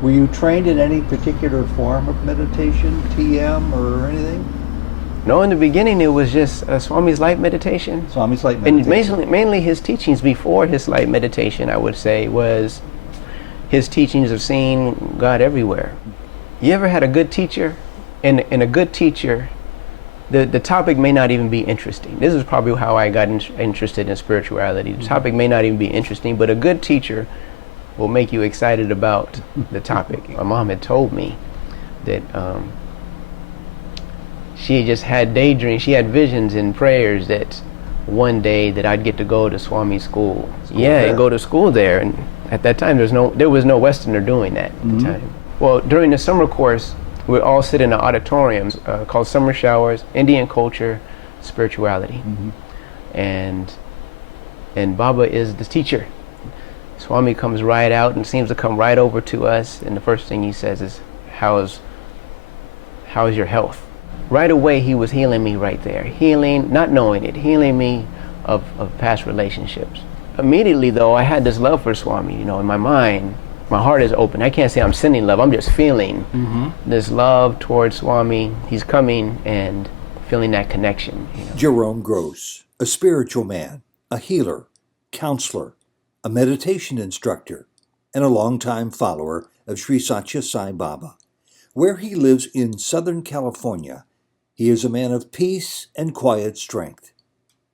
Were you trained in any particular form of meditation, TM or anything? No, in the beginning it was just Swami's light meditation. Swami's light meditation. And mainly his teachings before his light meditation, I would say, was his teachings of seeing God everywhere. You ever had a good teacher? And a good teacher, the topic may not even be interesting. This is probably how I got interested in spirituality. The topic may not even be interesting, but a good teacher will make you excited about the topic. My mom had told me that she just had daydreams, she had visions and prayers that one day that I'd get to go to Swami school. And go to school there. And at that time, there was no Westerner doing that at the time. Well, during the summer course, we'd all sit in an auditorium called Summer Showers, Indian Culture, Spirituality. And Baba is the teacher. Swami comes right out and seems to come right over to us, and the first thing he says is, how's your health? Right away he was healing me right there. Healing, not knowing it, healing me of past relationships. Immediately though, I had this love for Swami, in my mind. My heart is open. I can't say I'm sending love, I'm just feeling this love towards Swami. He's coming and feeling that connection. Jerome Gross, a spiritual man, a healer, counselor, a meditation instructor, and a longtime follower of Sri Sathya Sai Baba. Where he lives in Southern California, he is a man of peace and quiet strength,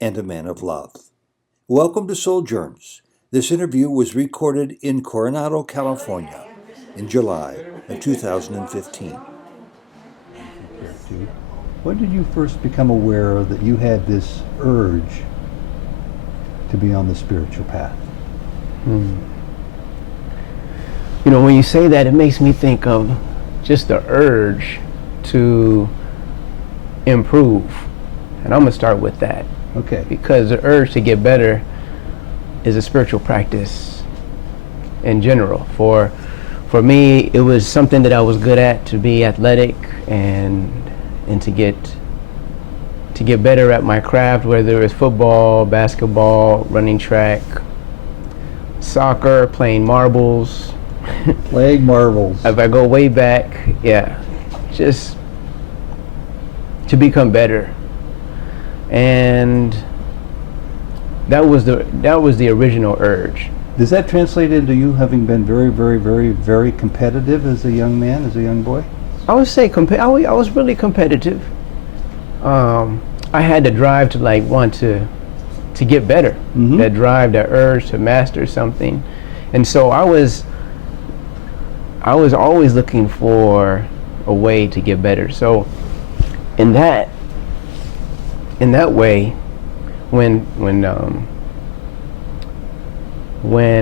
and a man of love. Welcome to Souljourns. This interview was recorded in Coronado, California, in July of 2015. When did you first become aware that you had this urge to be on the spiritual path? When you say that, it makes me think of just the urge to improve. And I'm going to start with that. Okay. Because the urge to get better is a spiritual practice in general. For me, it was something that I was good at, to be athletic and to get better at my craft, whether it's football, basketball, running track, soccer, playing marbles. Playing marbles. If I go way back, just to become better. And that was the original urge. Does that translate into you having been very, very, very, very competitive as a young man, as a young boy? I would say I was really competitive. I had the drive to want to get better. That drive, that urge to master something. And so I was always looking for a way to get better. So in that way, when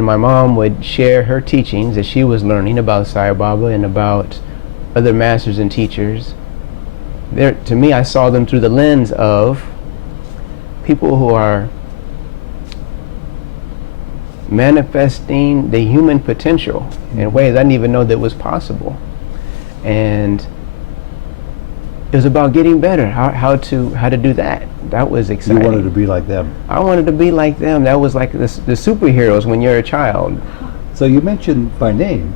my mom would share her teachings that she was learning about Sai Baba and about other masters and teachers, to me, I saw them through the lens of people who are manifesting the human potential in ways I didn't even know that was possible. And it was about getting better, how to do that. That was exciting. You wanted to be like them. I wanted to be like them. That was like the superheroes when you're a child. So you mentioned by name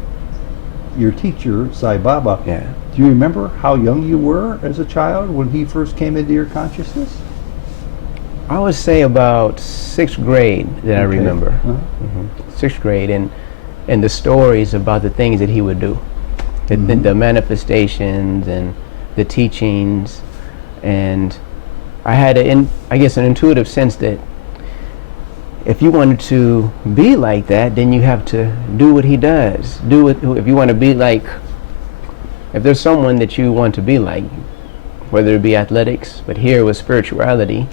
your teacher, Sai Baba. Yeah. Do you remember how young you were as a child when he first came into your consciousness? I would say about 6th grade that I remember. 6th grade, and the stories about the things that he would do, the manifestations and the teachings, and I had an intuitive sense that if you wanted to be like that, then you have to do what he does. If you want to be like, if there's someone that you want to be like, whether it be athletics, but here with spirituality,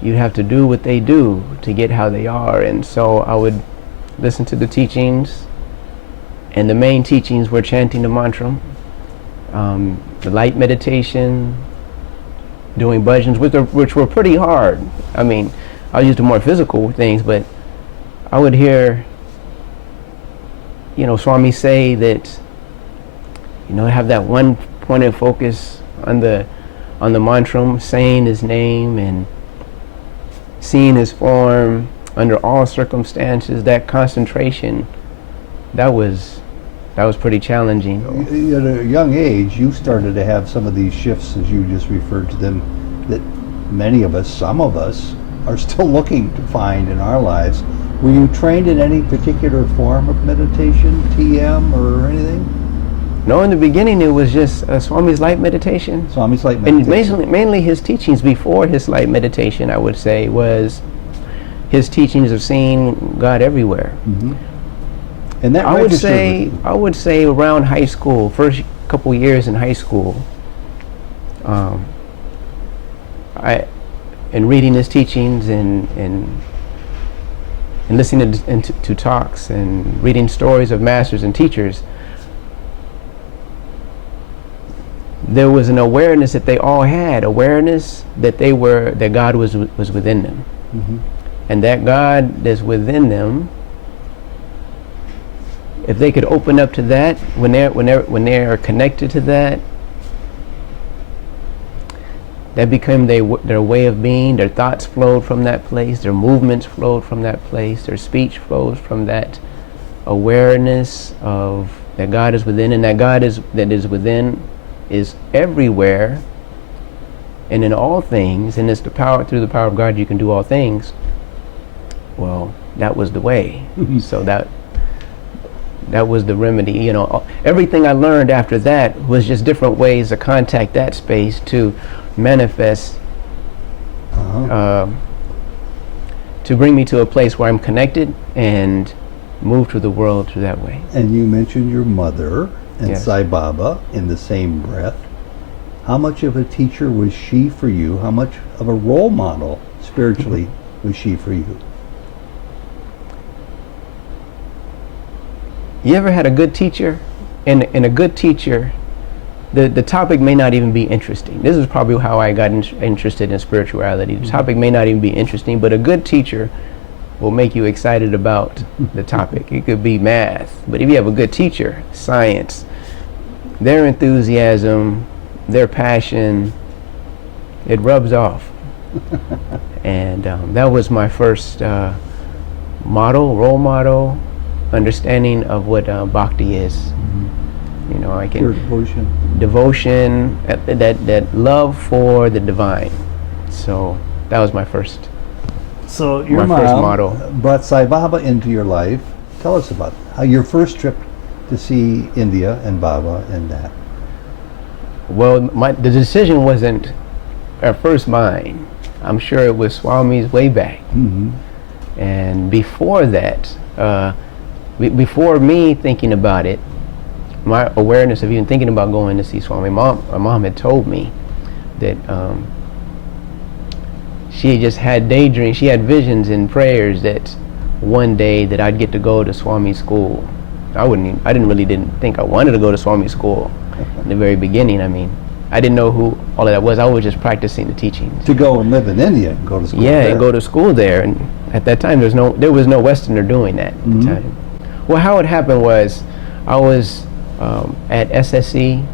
you have to do what they do to get how they are. And so I would listen to the teachings, and the main teachings were chanting the mantra, the light meditation, doing bhajans, which were pretty hard. I mean, I used the more physical things, but I would hear, Swami say that, have that one point of focus on the mantra, saying his name and seeing his form under all circumstances. That concentration that was pretty challenging. At a young age, you started to have some of these shifts, as you just referred to them, that many of us, some of us, are still looking to find in our lives. Were you trained in any particular form of meditation, TM or anything? No, in the beginning it was just Swami's light meditation. Swami's light meditation. And mainly his teachings before his light meditation, I would say, was his teachings of seeing God everywhere. Mm-hmm. And that I would say around high school, first couple years in high school, in reading his teachings and listening to talks and reading stories of masters and teachers, there was an awareness that they all had, awareness that that God was within them. Mm-hmm. And that God that's within them, if they could open up to that, when they're connected to that, that became their way of being. Their thoughts flowed from that place. Their movements flowed from that place. Their speech flows from that awareness of that God is within, and that God that is within is everywhere and in all things, and it's through the power of God you can do all things. Well, that was the way. So that was the remedy. You know, everything I learned after that was just different ways to contact that space to manifest, to bring me to a place where I'm connected and move through the world through that way. And you mentioned your mother and Yes. Sai Baba in the same breath. How much of a teacher was she for you? How much of a role model spiritually was she for you? You ever had a good teacher? And a good teacher, the topic may not even be interesting. This is probably how I got interested in spirituality. The topic may not even be interesting, but a good teacher will make you excited about the topic. It could be math, but if you have a good teacher, science, their enthusiasm, their passion, it rubs off. And that was my first role model, understanding of what bhakti is. Mm-hmm. You know, I can Pure devotion, that love for the divine. So that was my first. So your my first mom model brought Sai Baba into your life. Tell us about how your first trip to see India and Baba and that. Well, the decision wasn't at first mine. I'm sure it was Swami's way back. Mm-hmm. And before that, before me thinking about it, my awareness of even thinking about going to see Swami, my mom had told me that she had just had daydreams, she had visions and prayers that one day that I'd get to go to Swami school. I didn't think I wanted to go to Swami school in the very beginning. I mean, I didn't know who all of that was. I was just practicing the teachings. To go and live in India and go to school there. And go to school there. And at that time, there was no Westerner doing that at the time. Well, how it happened was, I was at SSE,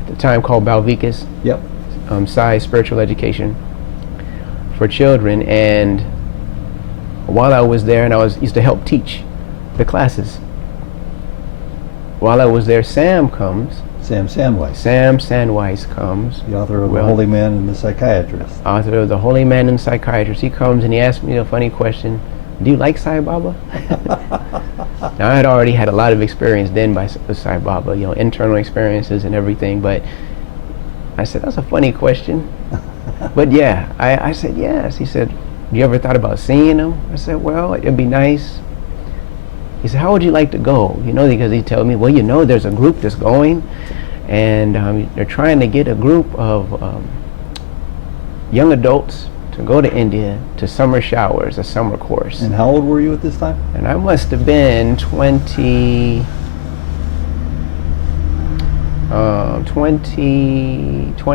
at the time called Balvikas, Sai Spiritual Education for Children, and while I was there, and I used to help teach the classes. While I was there, Sam Sandweiss. Sam Sandweiss comes. The author of The Holy Man and the Psychiatrist. Author of The Holy Man and the Psychiatrist. He comes and he asks me a funny question. Do you like Sai Baba? Now, I had already had a lot of experience then with Sai Baba, internal experiences and everything, but I said, that's a funny question. But yeah, I said yes. He said, you ever thought about seeing him? I said, well, it'd be nice. He said, how would you like to go? Because he told me, well, there's a group that's going, and they're trying to get a group of young adults to go to India to summer showers, a summer course. And how old were you at this time? And I must have been 20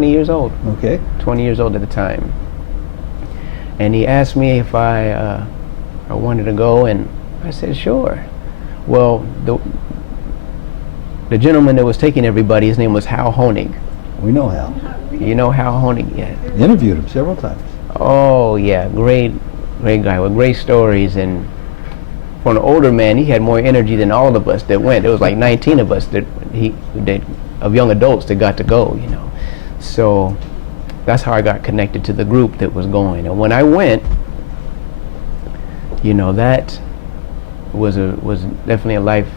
years old. Okay. 20 years old at the time. And he asked me if I wanted to go, and I said, sure. Well, the gentleman that was taking everybody, his name was Hal Honig. We know Hal. You know Hal Honig? Yeah. Interviewed him several times. Oh yeah, great guy with great stories, and for an older man, he had more energy than all of us that went. There was like 19 of us of young adults that got to go, you know. So that's how I got connected to the group that was going. And when I went, you know, that was definitely a life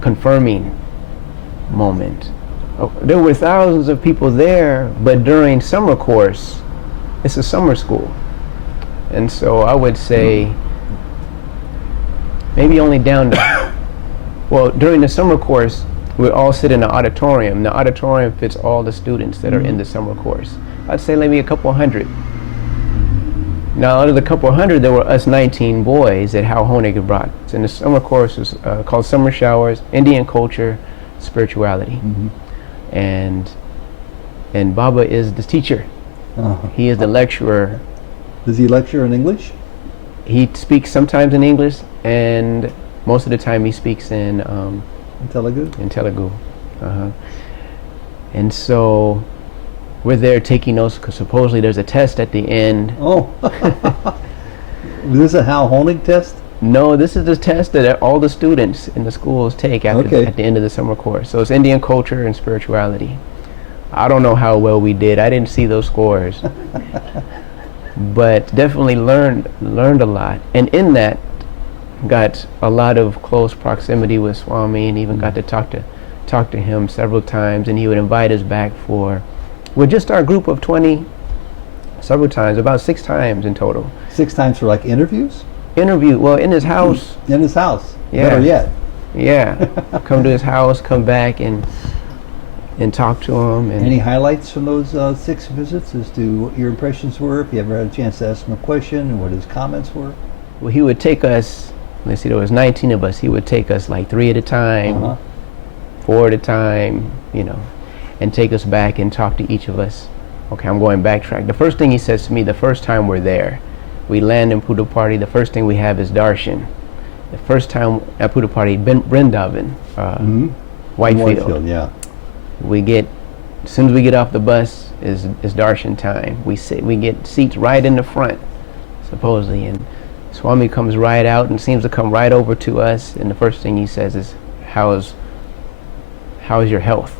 confirming moment. There were thousands of people there, but during summer course, it's a summer school. And so I would say maybe only down to, well, during the summer course, we all sit in the auditorium. The auditorium fits all the students that are in the summer course. I'd say maybe a couple hundred. Now, out of the couple hundred, there were us 19 boys that Hal Honig had brought. And the summer course was called Summer Showers, Indian Culture, Spirituality. And Baba is the teacher. He is the lecturer. Does he lecture in English? He speaks sometimes in English, and most of the time he speaks in Telugu? In Telugu. And so we're there taking notes because supposedly there's a test at the end. Oh. Is this a Hal Honig test? No, this is the test that all the students in the schools take at the end of the summer course. So it's Indian culture and spirituality. I don't know how well we did. I didn't see those scores. But definitely learned a lot. And in that, got a lot of close proximity with Swami, and even got to talk to him several times, and he would invite us back for, with just our group of 20, several times, about 6 times in total. 6 times for like interviews? Well, in his house. In his house? Yeah. Better yet. Yeah. Come to his house, come back and talk to him. And any highlights from those 6 visits as to what your impressions were, if you ever had a chance to ask him a question, and what his comments were? Well, he would take us, let's see, there was 19 of us. He would take us like 3 at a time, 4 at a time, you know, and take us back and talk to each of us. Okay, I'm going backtrack. The first thing he says to me, the first time we're there, we land in Puduparty, the first thing we have is darshan. The first time at Puduparty, Brindavan, Whitefield. Yeah. We get, as soon as we get off the bus, is darshan time. We get seats right in the front, supposedly, and Swami comes right out and seems to come right over to us, and the first thing he says is, how is your health?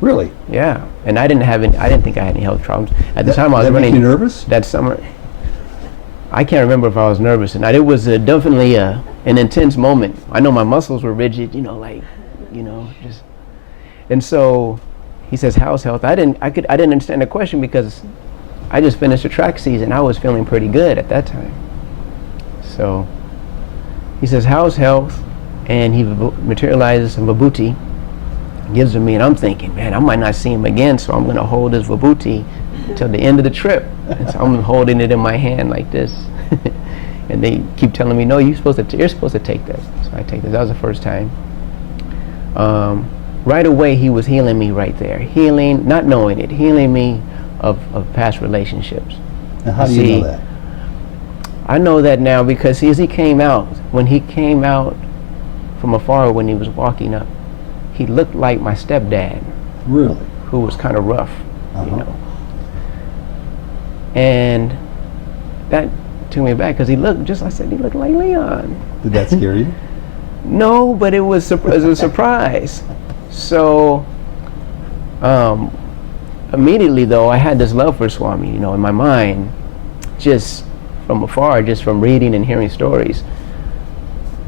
Really? Yeah. And I didn't think I had any health problems. At the time I was running. That made you nervous? That summer. I can't remember if I was nervous or not. It was definitely an intense moment. I know my muscles were rigid, you know, like, you know, just. And so he says, how's health? I didn't understand the question because I just finished the track season. I was feeling pretty good at that time. So he says, how's health? And he materializes some vibhuti, gives it me, and I'm thinking, man, I might not see him again, so I'm going to hold his vibhuti till the end of the trip. And so I'm holding it in my hand like this. And they keep telling me, no, you're supposed to take that. So I take this. That was the first time. Right away, he was healing me right there. Healing, not knowing it, healing me of past relationships. Now, how do you know that? I know that now because as he came out, when he came out from afar when he was walking up, he looked like my stepdad. Really? Who was kind of rough, you know. And that took me back because he looked, just like I said, he looked like Leon. Did that scare you? No, but it was a surprise. So immediately though, I had this love for Swami, you know, in my mind, just from afar, just from reading and hearing stories.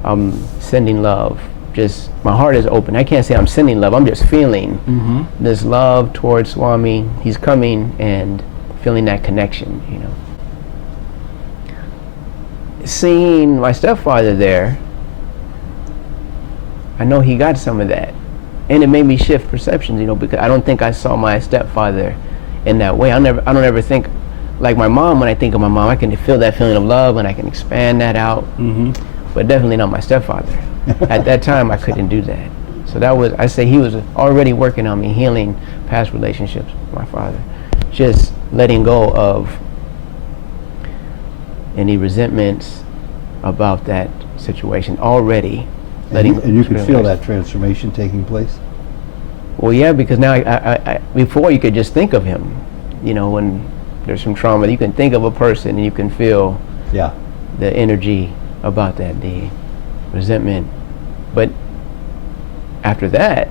I'm sending love. Just, my heart is open. I can't say I'm sending love, I'm just feeling this love towards Swami. He's coming and feeling that connection, you know. Seeing my stepfather there, I know he got some of that. And it made me shift perceptions, you know, because I don't think I saw my stepfather in that way. I don't ever think, like my mom, when I think of my mom, I can feel that feeling of love and I can expand that out. But definitely not my stepfather. At that time, I couldn't do that. So that was, I say he was already working on me, healing past relationships with my father. Just letting go of any resentments about that situation already. And you could feel that transformation taking place? Well, yeah, because now I before you could just think of him. You know, when there's some trauma, you can think of a person and you can feel the energy about that, the resentment. But after that,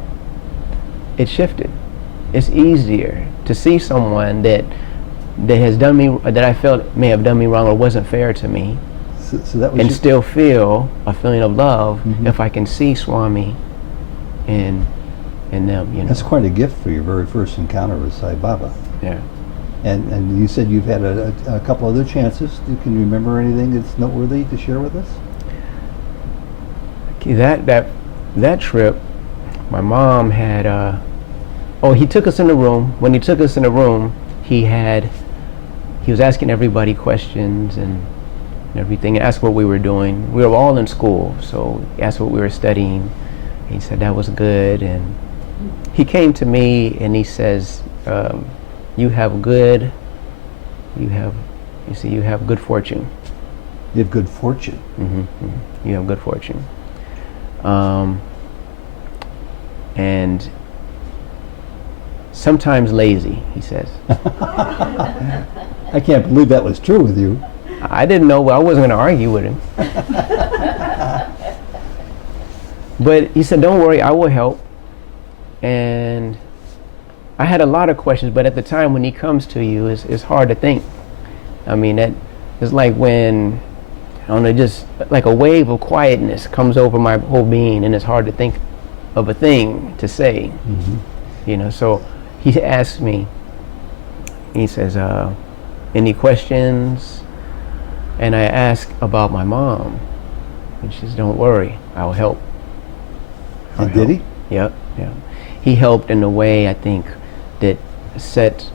it shifted. It's easier to see someone that has done me, that I felt may have done me wrong or wasn't fair to me, So that was and still feel a feeling of love if I can see Swami in them, you know. That's quite a gift for your very first encounter with Sai Baba. Yeah. And you said you've had a couple other chances. Can you remember anything that's noteworthy to share with us? Okay, that trip, my mom had he took us in the room. When he took us in the room, he was asking everybody questions and everything, asked what we were doing. We were all in school, so he asked what we were studying. He said that was good, and he came to me and he says, you have good fortune. You have good fortune. You have good fortune. And sometimes lazy, he says. I can't believe that was true with you. I didn't know, I wasn't going to argue with him. But he said, don't worry, I will help. And I had a lot of questions, but at the time when he comes to you, it's hard to think. I mean, it's like when, I don't know, just like a wave of quietness comes over my whole being, and it's hard to think of a thing to say. You know, so he asked me, he says, any questions? And I asked about my mom, and she says, don't worry, I'll help. And did he? Yep. He helped in a way, I think, that set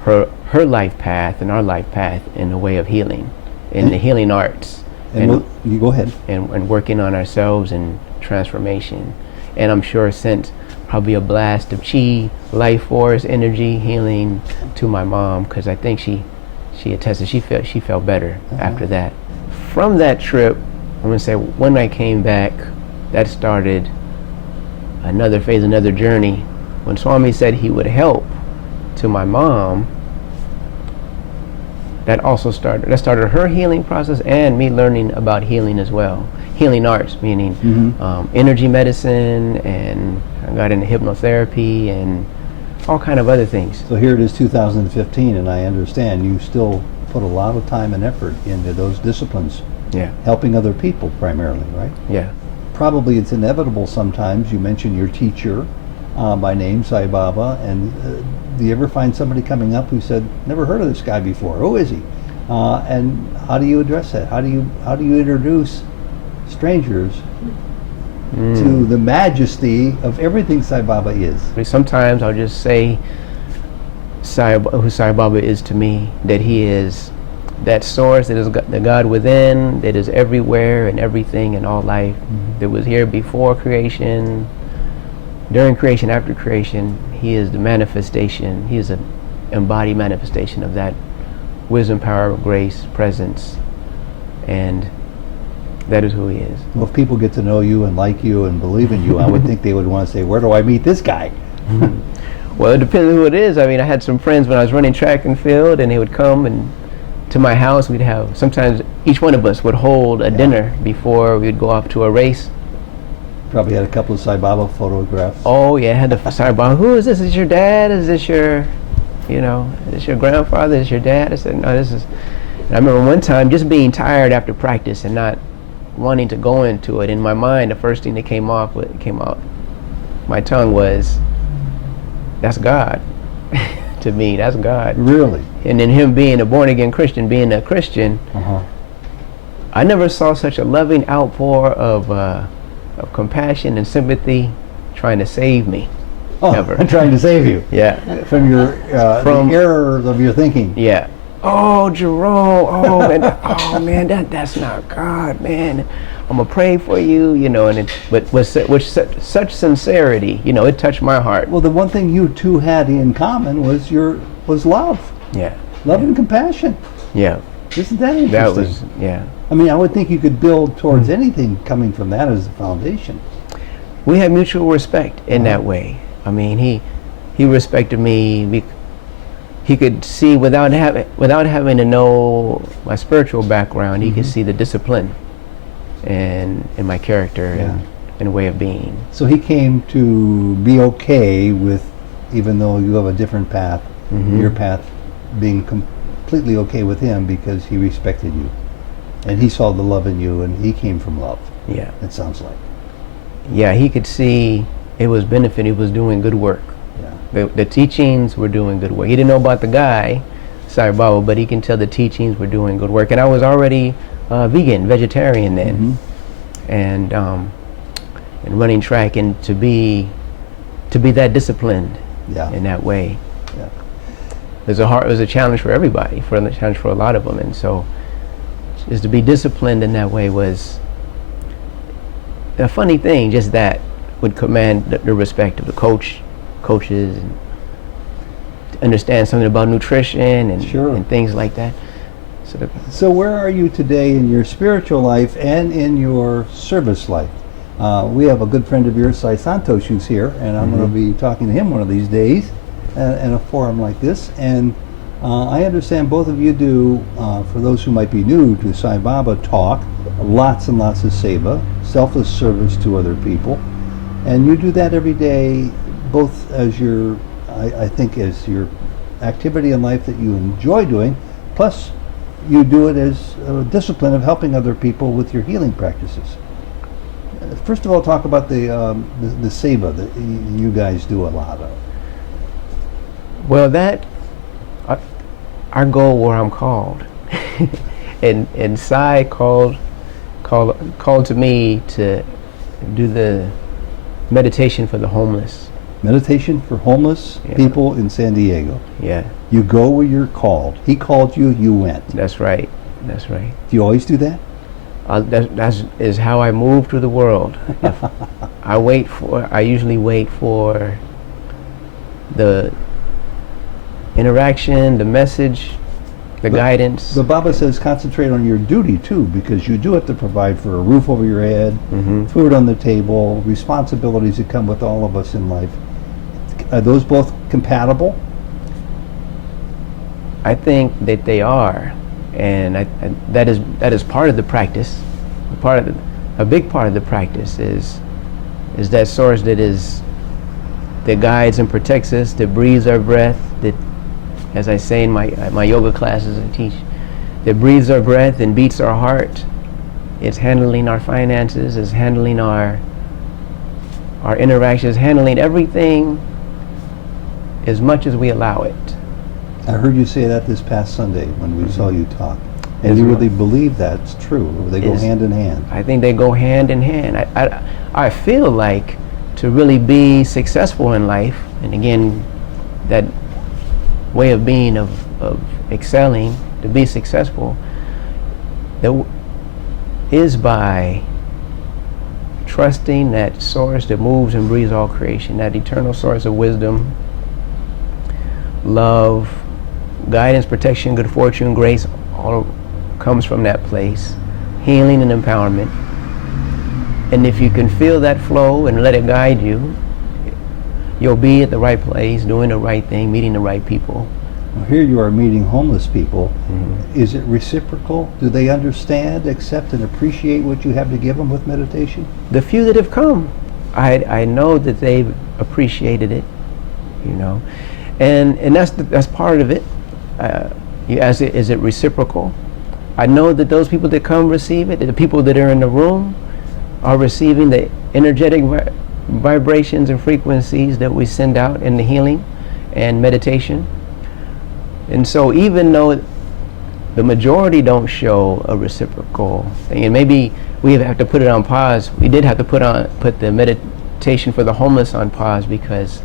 her life path and our life path in a way of healing, in the healing arts. And you go ahead. And working on ourselves and transformation. And I'm sure sent probably a blast of chi, life force, energy, healing to my mom, because I think she attested, she felt better after that. From that trip, I'm going to say when I came back, that started another phase, another journey. When Swami said he would help to my mom, that started her healing process and me learning about healing as well. Healing arts, meaning energy medicine, and I got into hypnotherapy and all kind of other things. So here it is 2015, and I understand you still put a lot of time and effort into those disciplines. Yeah. Helping other people primarily, right? Yeah. Probably it's inevitable sometimes. You mentioned your teacher by name, Sai Baba, and do you ever find somebody coming up who said, never heard of this guy before, who is he? And how do you address that? How do you introduce strangers to the majesty of everything Sai Baba is? Sometimes I'll just say who Sai Baba is to me, that he is that source, that is the God within, that is everywhere and everything in all life, that was here before creation, during creation, after creation. He is the manifestation, he is an embodied manifestation of that wisdom, power, grace, presence, and that is who he is. Well, if people get to know you and like you and believe in you, I would think they would want to say, where do I meet this guy? Well, it depends on who it is. I mean, I had some friends when I was running track and field, and they would come and to my house. We'd have, sometimes each one of us would hold a dinner before we'd go off to a race. Probably had a couple of Sai Baba photographs. Oh yeah, I had the Sai Baba. Who is this? Is this your dad? Is this your, is this your grandfather? Is this your dad? I said, no, this is. And I remember one time just being tired after practice and not wanting to go into it. In my mind, the first thing that came out my tongue was, that's God. To me, that's God. Really? And in him being a born-again Christian, being a Christian, I never saw such a loving outpour of compassion and sympathy, trying to save me. Ever. Trying to save you. Yeah. From your the errors of your thinking. Yeah. Oh, Jerome. Oh, man. Oh, man. That's not God, man. I'm gonna pray for you, but with such sincerity, it touched my heart. Well, the one thing you two had in common was love. Yeah. Love and compassion. Yeah. Isn't that interesting? That was, yeah. I mean, I would think you could build towards anything coming from that as a foundation. We had mutual respect in that way. I mean, he respected me he could see without having to know my spiritual background. He could see the discipline and in my character and way of being. So he came to be okay with, even though you have a different path, your path being completely okay with him because he respected you. And he saw the love in you, and he came from love. Yeah. It sounds like. Yeah, he could see it was benefiting. He was doing good work. Yeah. The teachings were doing good work. He didn't know about the guy, Sai Baba, but he can tell the teachings were doing good work. And I was already vegetarian then, and running track, and to be that disciplined in that way. Yeah. It was a challenge for everybody, a challenge for a lot of them, and so just to be disciplined in that way was a funny thing. Just that would command the respect of the coaches, and to understand something about nutrition and things like that. So where are you today in your spiritual life and in your service life? We have a good friend of yours, Sai Santosh, who's here, and I'm going to be talking to him one of these days in a forum like this. And I understand both of you do, for those who might be new to Sai Baba talk, lots and lots of seva, selfless service to other people. And you do that every day, both as your, I think, as your activity in life that you enjoy doing, plus you do it as a discipline of helping other people with your healing practices. First of all, talk about the seva that you guys do a lot of. Well, I go where I'm called, and Sai called to me to do the meditation for the homeless. Meditation for homeless people in San Diego. Yeah. You go where you're called. He called you, you went. That's right. That's right. Do you always do that? That is how I move through the world. I usually wait for the interaction, the message, the guidance. The Baba says concentrate on your duty too, because you do have to provide for a roof over your head, food on the table, responsibilities that come with all of us in life. Are those both compatible? I think that they are, and that is part of the practice. A big part of the practice is that source that guides and protects us, that breathes our breath, that, as I say in my yoga classes I teach, that breathes our breath and beats our heart. It's handling our finances, it's handling our interactions, handling everything as much as we allow it. I heard you say that this past Sunday when we saw you talk. And you really believe that's true? They go hand in hand? I think they go hand in hand. I feel like to really be successful in life, and again, that way of being, of excelling, to be successful, that is by trusting that source that moves and breathes all creation, that eternal source of wisdom, love, guidance, protection, good fortune, grace, all comes from that place, healing and empowerment. And if you can feel that flow and let it guide you, you'll be at the right place, doing the right thing, meeting the right people. Well, here you are meeting homeless people. Is it reciprocal? Do they understand, accept, and appreciate what you have to give them with meditation? The few that have come, I know that they've appreciated it, and that's part of it. Is it reciprocal? I know that those people that come receive it, the people that are in the room are receiving the energetic vibrations and frequencies that we send out in the healing and meditation. And so even though the majority don't show a reciprocal thing, and maybe we have to put it on pause, we did have to put the meditation for the homeless on pause because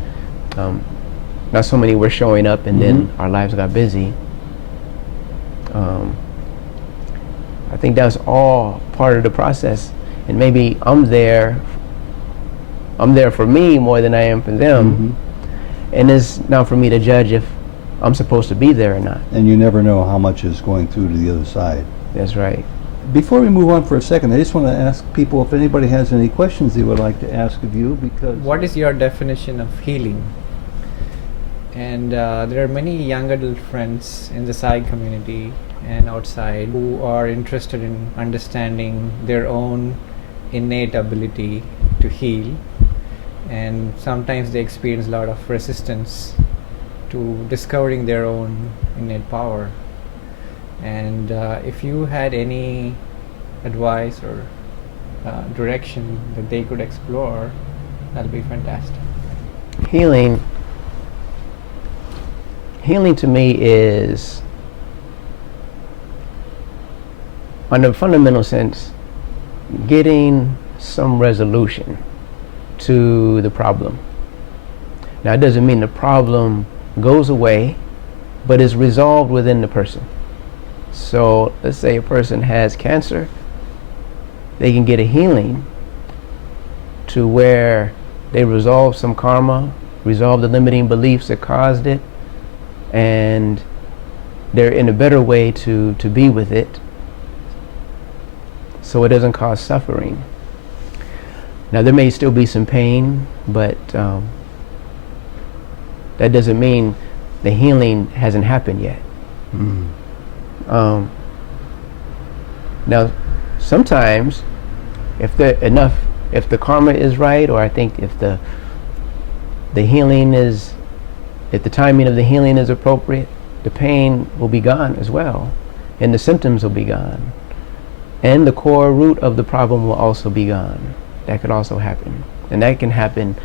not so many were showing up, and then our lives got busy. I think that's all part of the process, and maybe I'm there for me more than I am for them, and it's not for me to judge if I'm supposed to be there or not. And you never know how much is going through to the other side. That's right. Before we move on for a second, I just want to ask people if anybody has any questions they would like to ask of you, because... What is your definition of healing? And there are many young adult friends in the Sai community and outside who are interested in understanding their own innate ability to heal, and sometimes they experience a lot of resistance to discovering their own innate power. And if you had any advice or direction that they could explore, that'll be fantastic. Healing to me is, on a fundamental sense, getting some resolution to the problem. Now, it doesn't mean the problem goes away, but is resolved within the person. So let's say a person has cancer, they can get a healing to where they resolve some karma, resolve the limiting beliefs that caused it, and they're in a better way to be with it, so it doesn't cause suffering. Now, there may still be some pain, but that doesn't mean the healing hasn't happened yet. Now, sometimes if the karma is right, or I think if the healing is, if the timing of the healing is appropriate, the pain will be gone as well, and the symptoms will be gone, and the core root of the problem will also be gone. That could also happen, and that can happen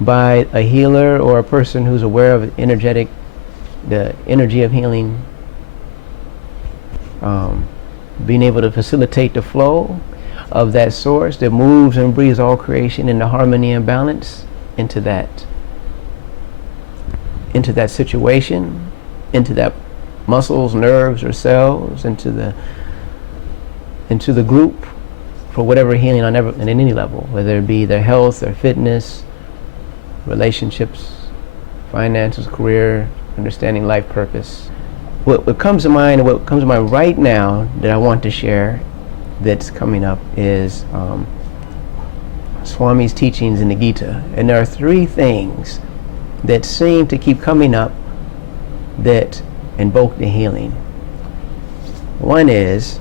by a healer or a person who's aware of the energy of healing, being able to facilitate the flow of that source that moves and breathes all creation into harmony and balance into that situation, into that muscles, nerves, or cells, into the group for whatever healing in any level, whether it be their health, their fitness, relationships, finances, career, understanding life purpose. What comes to mind right now that I want to share that's coming up is Swami's teachings in the Gita. And there are three things that seem to keep coming up that invoke the healing. One is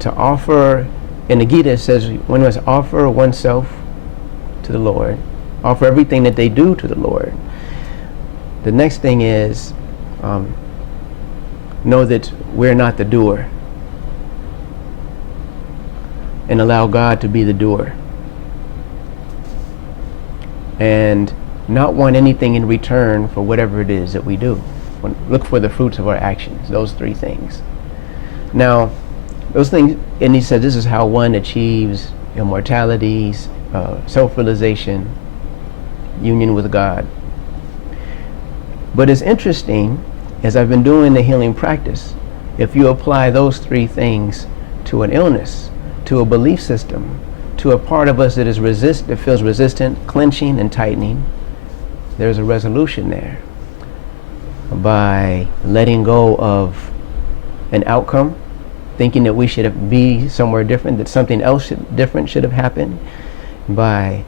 to offer, in the Gita it says one must offer oneself to the Lord, offer everything that they do to the Lord. The next thing is know that we're not the doer, and allow God to be the doer, and not want anything in return for whatever it is that we do. Look for the fruits of our actions. Those three things. Now, those things, and he said this is how one achieves immortality, self-realization, union with God. But it's interesting, as I've been doing the healing practice, if you apply those three things to an illness, to a belief system, to a part of us that feels resistant, clenching and tightening, there's a resolution there. By letting go of an outcome, thinking that we should be somewhere different, that something else different should have happened, by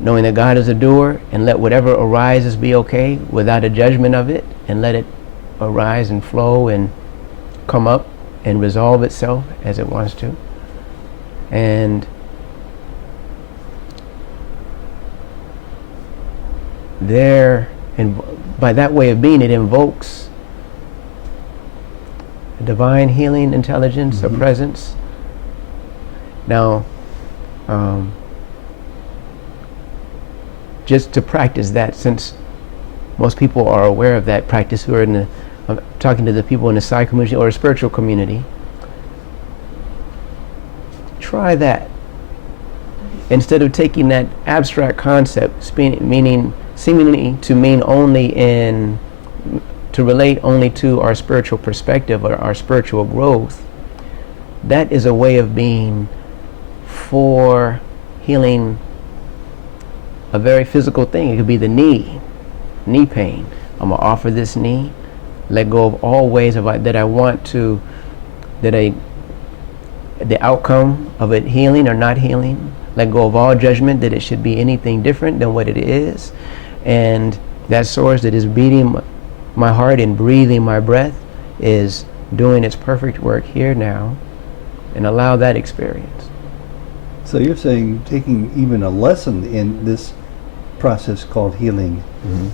knowing that God is a doer, and let whatever arises be okay without a judgment of it, and let it arise and flow and come up and resolve itself as it wants to. And by that way of being, it invokes a divine healing intelligence, a presence. Now, just to practice that, since most people are aware of that practice who are I'm talking to the people in the Sai community or a spiritual community, try that. Instead of taking that abstract concept, seemingly to mean to relate only to our spiritual perspective or our spiritual growth, that is a way of being for healing a very physical thing. It could be the knee pain. I'm gonna offer this knee, let go of all ways that I want to, the outcome of it healing or not healing, let go of all judgment that it should be anything different than what it is, and That source that is beating my heart and breathing my breath is doing its perfect work here now, and allow that experience. So you're saying taking even a lesson in this process called healing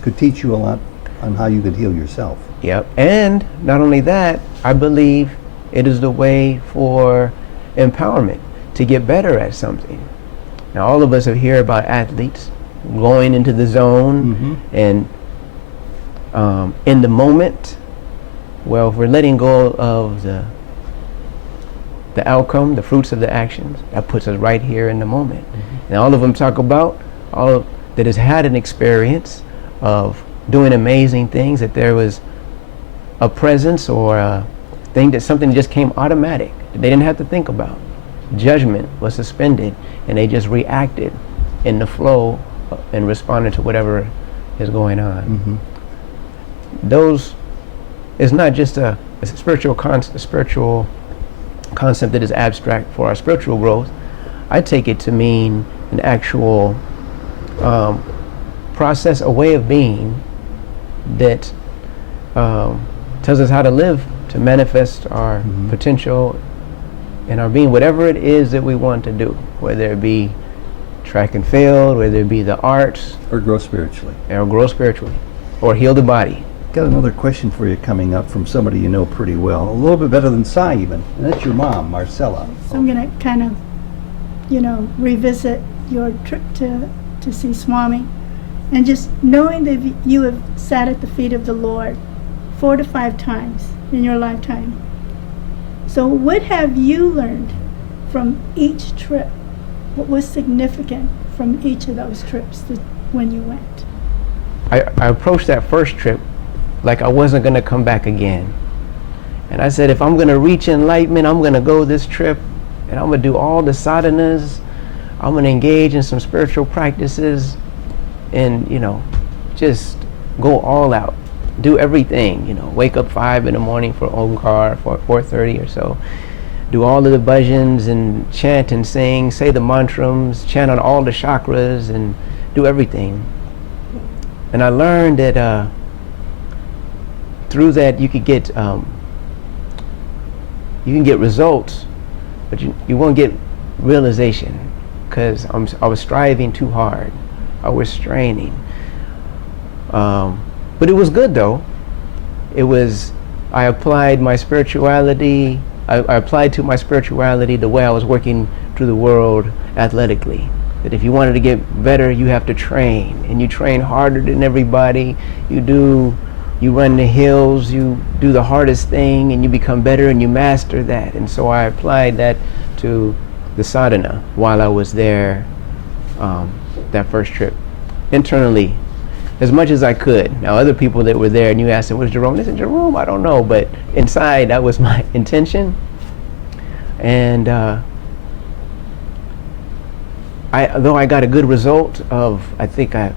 could teach you a lot on how you could heal yourself. Yep. And not only that, I believe it is the way for empowerment to get better at something. Now, all of us have heard about athletes going into the zone and in the moment. Well, if we're letting go of the outcome, the fruits of the actions, that puts us right here in the moment. And all of them talk about that has had an experience of doing amazing things, that there was a presence or a thing, that something just came automatic, that they didn't have to think about. Judgment was suspended, and they just reacted in the flow and responded to whatever is going on. Those is not just a spiritual concept that is abstract for our spiritual growth. I take it to mean an actual process, a way of being that tells us how to live, to manifest our potential and our being, whatever it is that we want to do, whether it be track and field, whether it be the arts, Or grow spiritually. or heal the body. Got another question for you coming up from somebody you know pretty well, a little bit better than Sai even, and that's your mom, Marcella. So I'm going to kind of, revisit your trip to see Swami, and just knowing that you have sat at the feet of the Lord 4 to 5 times in your lifetime. So what have you learned from each trip? What was significant from each of those trips when you went? I approached that first trip like I wasn't going to come back again. And I said, if I'm going to reach enlightenment, I'm going to go this trip, and I'm going to do all the sadhanas. I'm going to engage in some spiritual practices, and, just go all out. Do everything, wake up 5 in the morning for Omkar, for 4:30 or so. Do all of the bhajans and chant and sing, say the mantrams, chant on all the chakras, and do everything. And I learned that through that you can get results, but you won't get realization, because I was striving too hard. I was straining. But it was good though. I applied my spirituality. I applied to my spirituality the way I was working through the world athletically. That if you wanted to get better, you have to train, and you train harder than everybody. You run the hills, you do the hardest thing, and you become better, and you master that. And so I applied that to the sadhana while I was there, that first trip, internally, as much as I could. Now, other people that were there, and you asked them, "What's Jerome?" They said, "Jerome, I don't know," but inside, that was my intention. And though I got a good result I think I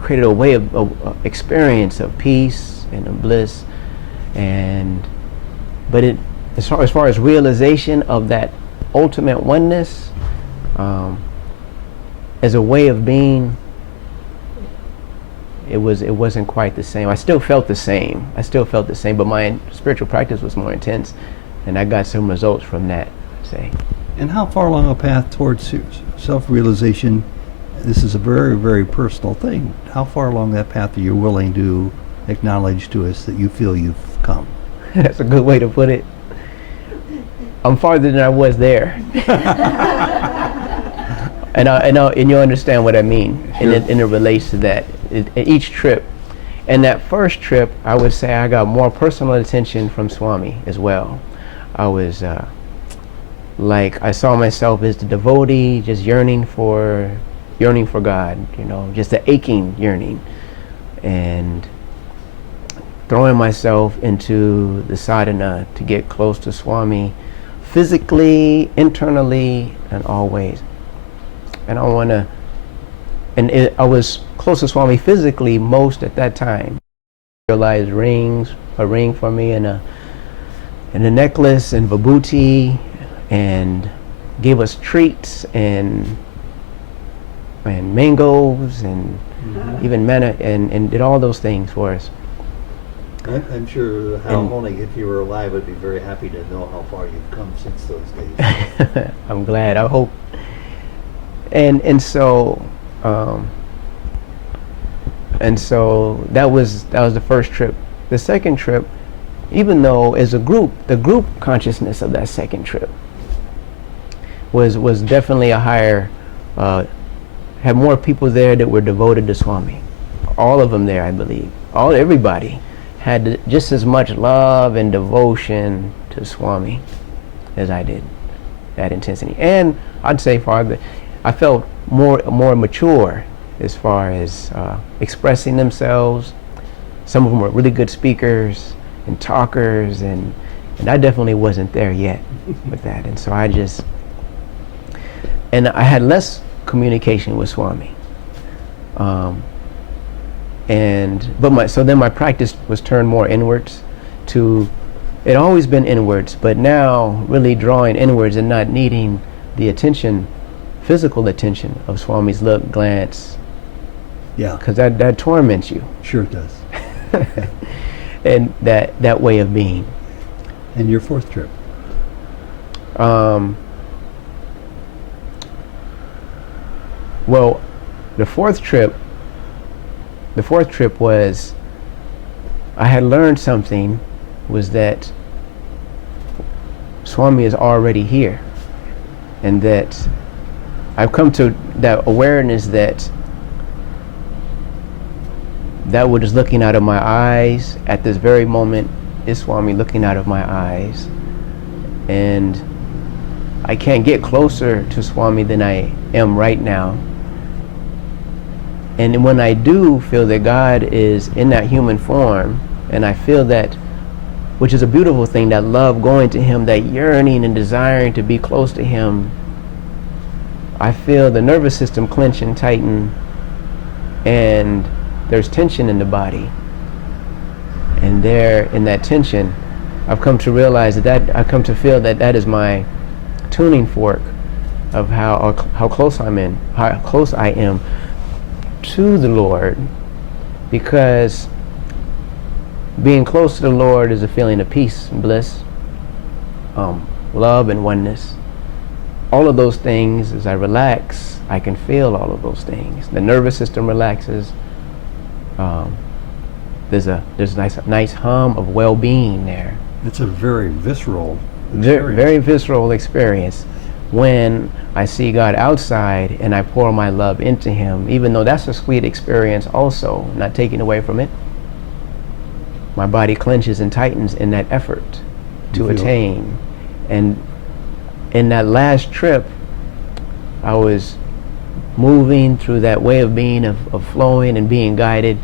created a way of experience of peace and of bliss, but as far as realization of that ultimate oneness, as a way of being, it wasn't quite the same. I still felt the same, but my spiritual practice was more intense, and I got some results from that, say. And how far along a path towards self-realization? This is a very, very personal thing. How far along that path are you willing to acknowledge to us that you feel you've come? That's a good way to put it. I'm farther than I was there. and you'll understand what I mean. Sure. And it relates to that. Each trip. And that first trip, I would say I got more personal attention from Swami as well. I was I saw myself as the devotee, just yearning for God, just the aching yearning, and throwing myself into the sadhana to get close to Swami, physically, internally, and always. And I was close to Swami physically most at that time. I realized a ring for me, and a necklace, and vibhuti, and gave us treats, and and mangoes and even manna, and did all those things for us. I'm sure Hal And- Honig, if you were alive, would be very happy to know how far you've come since those days. I'm glad. I hope. And so that was the first trip. The second trip, even though as a group, the group consciousness of that second trip was definitely a higher, had more people there that were devoted to Swami. All of them there, I believe. Everybody had just as much love and devotion to Swami as I did. That intensity. And I'd say I felt more mature as far as expressing themselves. Some of them were really good speakers and talkers, and I definitely wasn't there yet with that. And so I had less communication with Swami. So then my practice was turned more inwards it always been inwards, but now really drawing inwards and not needing the attention, physical attention of Swami's look, glance, Yeah, because that torments you. sure it does. And that way of being. And your fourth trip? Well, the fourth trip was, I had learned something, was that Swami is already here, and that I've come to that awareness that which is looking out of my eyes at this very moment is Swami looking out of my eyes, and I can't get closer to Swami than I am right now. And when I do feel that God is in that human form, and I feel that, which is a beautiful thing, that love going to Him, that yearning and desiring to be close to Him, I feel the nervous system clench and tighten, and there's tension in the body. And there, in that tension, I've come to realize I've come to feel that is my tuning fork of how close I am to the Lord, because being close to the Lord is a feeling of peace and bliss, love and oneness. All of those things, as I relax, I can feel all of those things. The nervous system relaxes. There's a nice hum of well-being there. It's a very visceral Very, very visceral experience when I see God outside and I pour my love into Him, even though that's a sweet experience also, not taking away from it. My body clenches and tightens in that effort to attain. And in that last trip, I was moving through that way of being, of flowing and being guided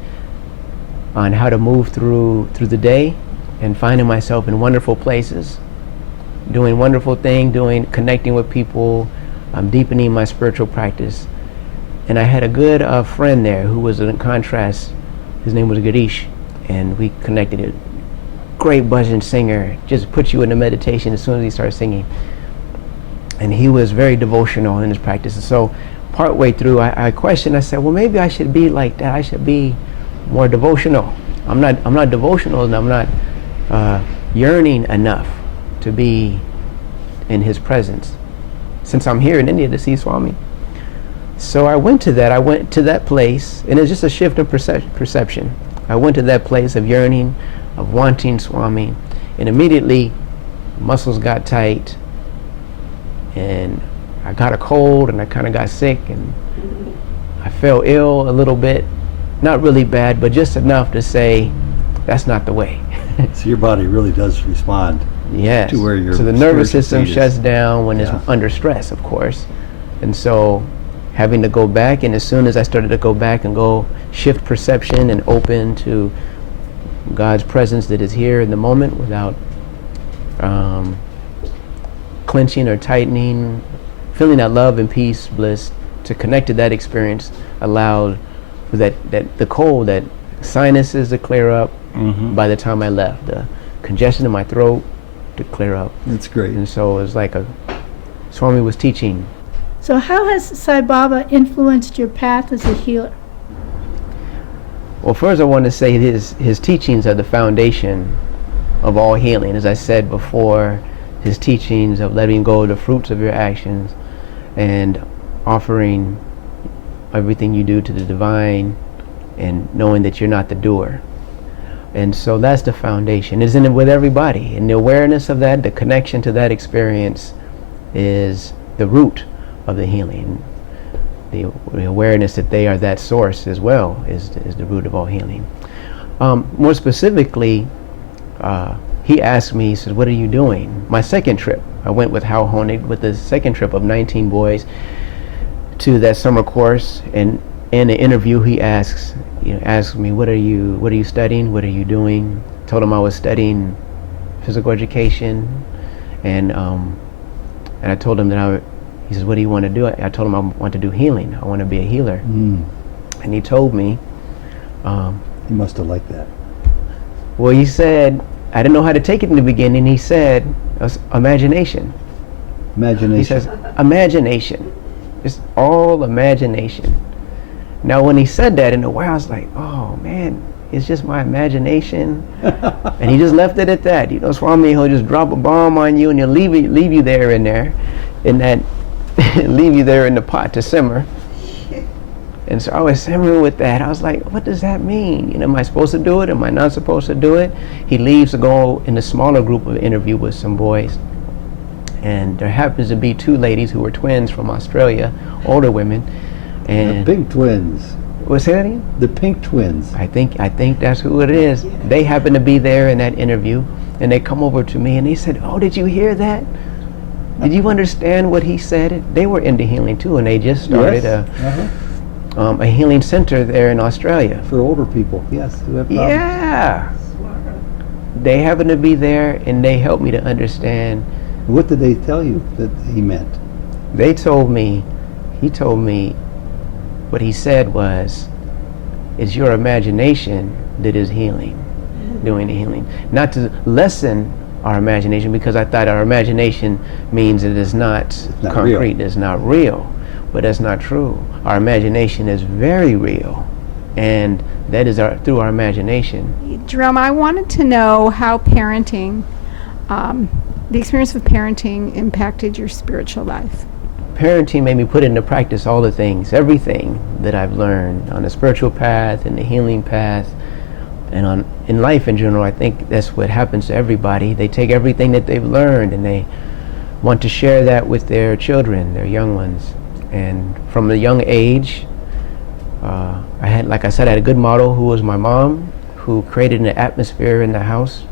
on how to move through the day, and finding myself in wonderful places, doing wonderful things, connecting with people, deepening my spiritual practice. And I had a good friend there who was in contrast. His name was Girish, and we connected. A great bhajan singer, just puts you into meditation as soon as he starts singing. And he was very devotional in his practice. And so partway through, I questioned, I said, well, maybe I should be like that. I should be more devotional. I'm not devotional, and I'm not yearning enough to be in His presence, since I'm here in India to see Swami. So I went to that place, and it's just a shift in perception. I went to that place of yearning, of wanting Swami, and immediately muscles got tight, and I got a cold, and I kind of got sick, and I fell ill a little bit. Not really bad, but just enough to say, that's not the way. So your body really does respond. Yes. To where your so the nervous spiritual system state is. shuts down when Yeah. it's under stress, of course. And so having to go back, and as soon as I started to go back and go shift perception and open to God's presence that is here in the moment without clenching or tightening, feeling that love and peace, bliss, to connect to that experience allowed for that the cold, that sinuses to clear up. By the time I left, the congestion in my throat to clear up. That's great. And so it was like Swami was teaching So how has Sai Baba influenced your path as a healer? Well, first I want to say his teachings are the foundation of all healing. As I said before, his teachings of letting go of the fruits of your actions and offering everything you do to the divine and knowing that you're not the doer. And so that's the foundation. It's in it with everybody. And the awareness of that, the connection to that experience is the root of the healing. The awareness that they are that source as well is the root of all healing. More specifically, he asked me, he says, what are you doing? My second trip, I went with Hal Honig with the second trip of 19 boys to that summer course, and in an interview he asked me, what are you studying? What are you doing? Told him I was studying physical education, and I told him that he says, what do you want to do? I told him I want to do healing. I want to be a healer. And he told me, He must have liked that. well, he said, I didn't know how to take it in the beginning. He said, imagination. Imagination. He says, imagination. It's all imagination. Now, when he said that in a way, I was like, oh man, it's just my imagination. And he just left it at that. You know, Swami, he'll just drop a bomb on you and he'll leave you there in that, leave you there in the pot to simmer. And so I was simmering with that. I was like, what does that mean? You know, am I supposed to do it? Am I not supposed to do it? He leaves to go in a smaller group of interview with some boys. And there happens to be two ladies who were twins from Australia, older women. And The Pink Twins. what's that again? The Pink Twins. I think that's who it is. They happen to be there in that interview, and they come over to me and they said, oh, did you hear that? Did you understand what he said? They were into healing too, and they just started a healing center there in Australia. For older people, yes, who have problems. Yeah. They happen to be there, and they helped me to understand. What did they tell you that he meant? He told me, what he said was, it's your imagination that is healing, doing the healing. Not to lessen our imagination, because I thought our imagination means it is not concrete, it's not real. But that's not true. Our imagination is very real, and that is through our imagination. Jerome, I wanted to know how parenting, the experience of parenting impacted your spiritual life. Parenting made me put into practice all the things, everything that I've learned on the spiritual path and the healing path, and in life in general. I think that's what happens to everybody. They take everything that they've learned and they want to share that with their children, their young ones. And from a young age, I had a good model who was my mom, who created an atmosphere in the house,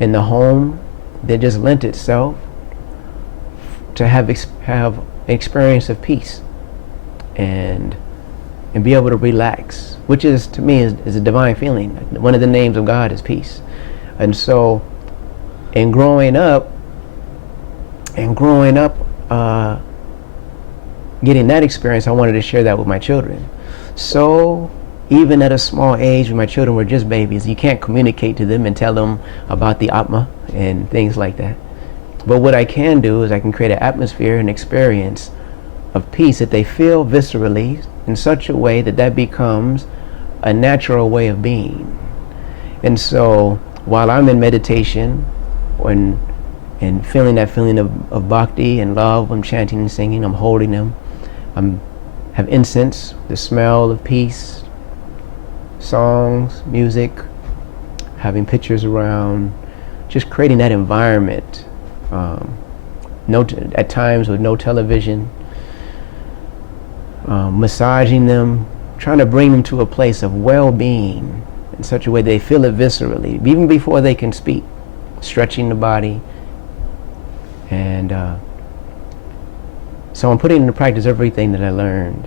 in the home, that just lent itself to have an experience of peace and be able to relax, which is, to me, is a divine feeling. One of the names of God is peace. And so, in growing up, getting that experience, I wanted to share that with my children. So even at a small age, when my children were just babies, you can't communicate to them and tell them about the Atma and things like that. But what I can do is I can create an atmosphere and experience of peace that they feel viscerally in such a way that becomes a natural way of being. And so while I'm in meditation and feeling that feeling of bhakti and love, I'm chanting and singing, I'm holding them, have incense, the smell of peace, songs, music, having pictures around, just creating that environment. At times with no television, massaging them, trying to bring them to a place of well-being in such a way they feel it viscerally, even before they can speak, stretching the body. And so I'm putting into practice everything that I learned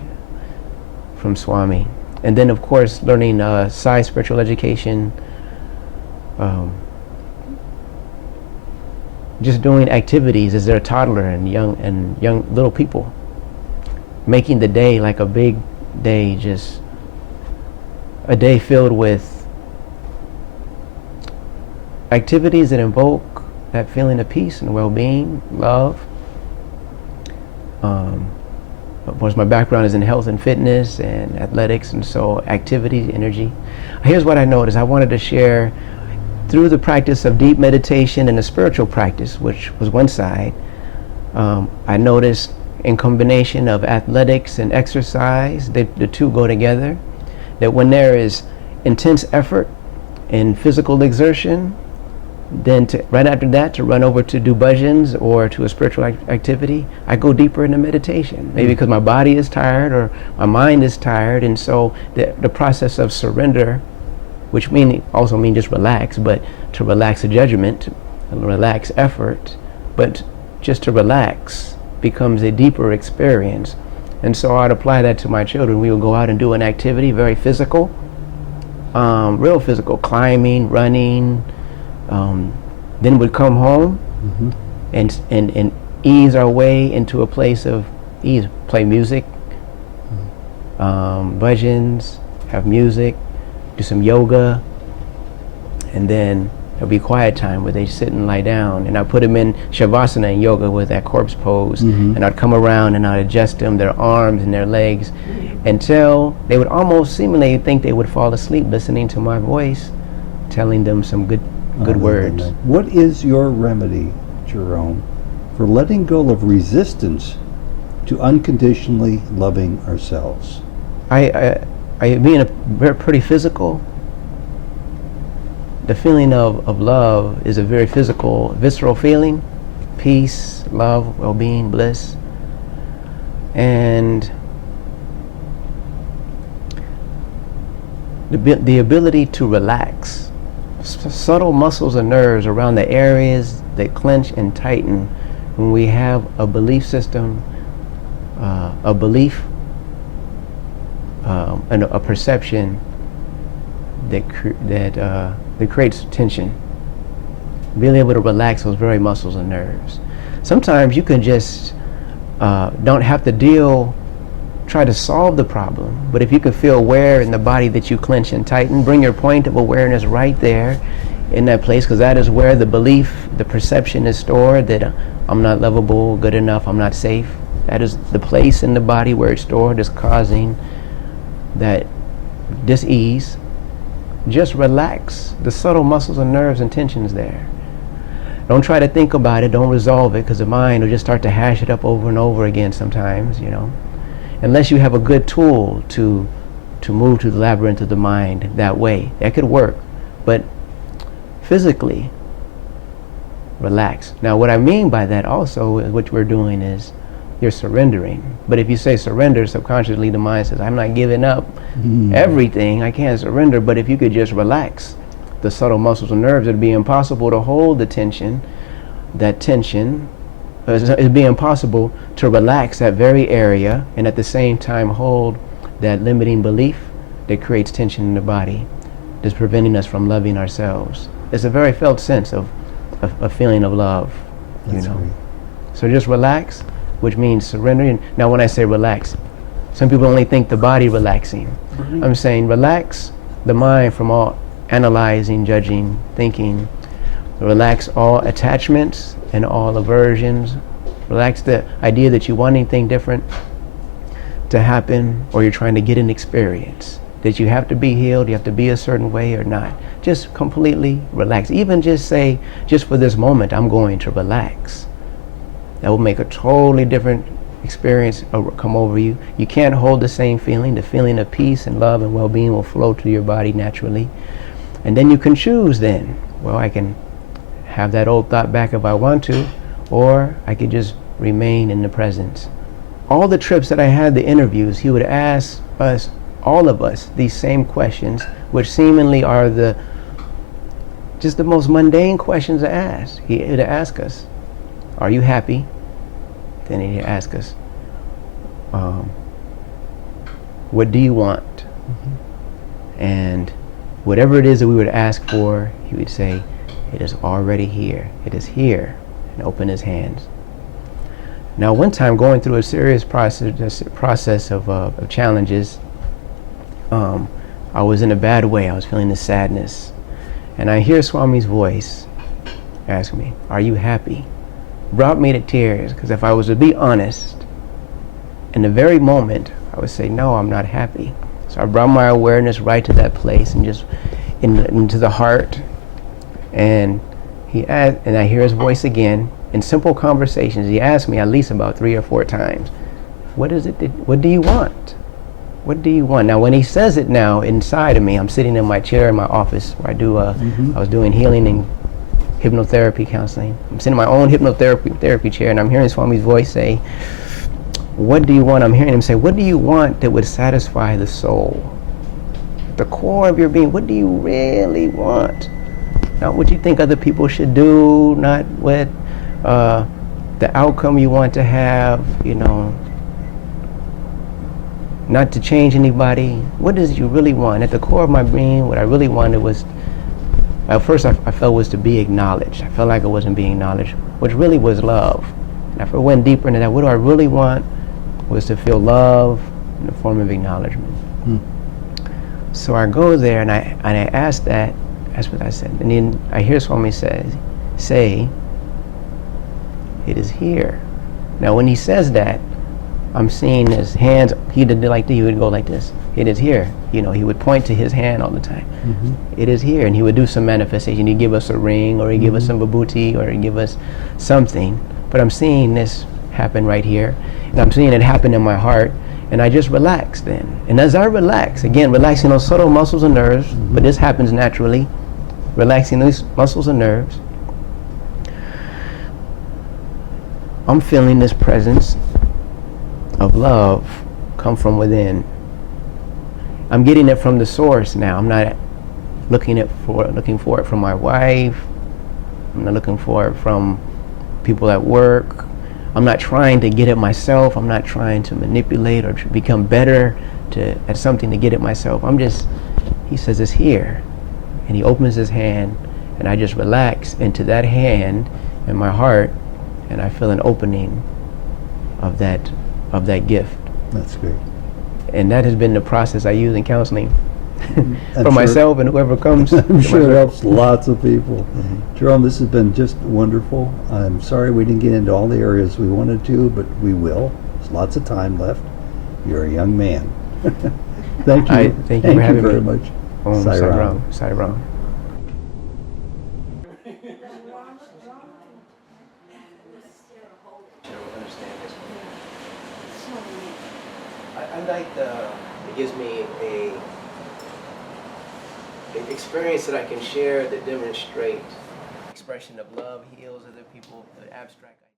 from Swami. And then, of course, learning Sai spiritual education, just doing activities as they're a toddler and young little people, making the day like a big day, just a day filled with activities that invoke that feeling of peace and well-being, love, of course, my background is in health and fitness and athletics, and so activity, energy. Here's what I noticed. I wanted to share through the practice of deep meditation and the spiritual practice, which was one side. I noticed in combination of athletics and exercise, the two go together, that when there is intense effort and physical exertion, then right after that to run over to do bhajans or to a spiritual activity, I go deeper into meditation. Maybe because my body is tired or my mind is tired, and so the process of surrender, which also mean just relax, but to relax the judgment, relax effort, but just to relax becomes a deeper experience. And so I'd apply that to my children. We would go out and do an activity, very physical, real physical, climbing, running, then we'd come home and ease our way into a place of ease, play music, bhajans, have music, do some yoga, and then there'll be quiet time where they sit and lie down, and I put them in shavasana in yoga with that corpse pose, and I'd come around and I'd adjust them, their arms and their legs, until they would almost seemingly think they would fall asleep listening to my voice, telling them some good words. What is your remedy, Jerome, for letting go of resistance to unconditionally loving ourselves? I being pretty physical, the feeling of love is a very physical, visceral feeling. Peace, love, well-being, bliss. And the ability to relax. Subtle muscles and nerves around the areas that clench and tighten when we have a belief system, a belief, and a perception that creates tension. Being able to relax those very muscles and nerves. Sometimes you can just don't have to try to solve the problem, but if you can feel where in the body that you clench and tighten, bring your point of awareness right there in that place, because that is where the belief, the perception is stored that I'm not lovable, good enough, I'm not safe. That is the place in the body where it's stored, is causing that dis-ease. Just relax the subtle muscles and nerves and tensions there. Don't try to think about it, don't resolve it, because the mind will just start to hash it up over and over again sometimes, unless you have a good tool to move to the labyrinth of the mind that way. That could work, but physically relax. Now what I mean by that also is what we're doing is you're surrendering. But if you say surrender, subconsciously the mind says, I'm not giving up everything, I can't surrender. But if you could just relax the subtle muscles and nerves, it'd be impossible to hold the tension. That tension, it'd be impossible to relax that very area and at the same time hold that limiting belief that creates tension in the body, that's preventing us from loving ourselves. It's a very felt sense of a feeling of love, That's great. So just relax, which means surrendering. Now when I say relax, some people only think the body relaxing. I'm saying relax the mind from all analyzing, judging, thinking. Relax all attachments and all aversions. Relax the idea that you want anything different to happen, or you're trying to get an experience, that you have to be healed, you have to be a certain way or not. Just completely relax. Even just say, just for this moment, I'm going to relax. That will make a totally different experience come over you. You can't hold the same feeling. The feeling of peace and love and well-being will flow through your body naturally. And then you can choose then, well, I can have that old thought back if I want to, or I could just remain in the presence. All the trips that I had, the interviews, he would ask us, all of us, these same questions, which seemingly are just the most mundane questions to ask. He would ask us, are you happy? Then he'd ask us, what do you want? And whatever it is that we would ask for, he would say, it is already here. It is here. And open his hands. Now one time, going through a serious process of challenges, I was in a bad way. I was feeling the sadness. And I hear Swami's voice ask me, are you happy? Brought me to tears, because if I was to be honest, in the very moment, I would say, no, I'm not happy. So I brought my awareness right to that place and just into the heart. And he asked, and I hear his voice again in simple conversations. He asked me at least about 3 or 4 times, what is it? What do you want? What do you want? Now, when he says it now inside of me, I'm sitting in my chair in my office where I do. I was doing healing and hypnotherapy counseling. I'm sitting in my own hypnotherapy chair, and I'm hearing Swami's voice say, what do you want? I'm hearing him say, what do you want that would satisfy the soul? At the core of your being, what do you really want? Not what you think other people should do, not what the outcome you want to have, you know, not to change anybody. What does you really want? At the core of my being, what I really wanted was, at first I felt was to be acknowledged. I felt like I wasn't being acknowledged, which really was love. And after I went deeper into that, what do I really want was to feel love in the form of acknowledgement. So I go there and I ask that, that's what I said. And then I hear Swami say, it is here. Now when he says that, I'm seeing his hands, he would go like this. It is here. You know, he would point to his hand all the time. It is here. And he would do some manifestation. He'd give us a ring, or he'd give us some vibhuti, or he'd give us something. But I'm seeing this happen right here. And I'm seeing it happen in my heart. And I just relax then. And as I relax, again, relaxing those subtle muscles and nerves, but this happens naturally, relaxing these muscles and nerves, I'm feeling this presence of love come from within. I'm getting it from the source now. I'm not looking for it from my wife. I'm not looking for it from people at work. I'm not trying to get it myself. I'm not trying to manipulate or to become better at something to get it myself. He says it's here. And he opens his hand, and I just relax into that hand in my heart, and I feel an opening of that gift. That's great. And that has been the process I use in counseling for sure, myself and whoever comes. I'm sure it helps lots of people. Jerome, this has been just wonderful. I'm sorry we didn't get into all the areas we wanted to, but we will. There's lots of time left. You're a young man. Thank you. Thank you for having very me. much. Om Sai Sai Ram. Ram. Sai Ram. I like it gives me an experience that I can share that demonstrates expression of love, heals other people, the abstract.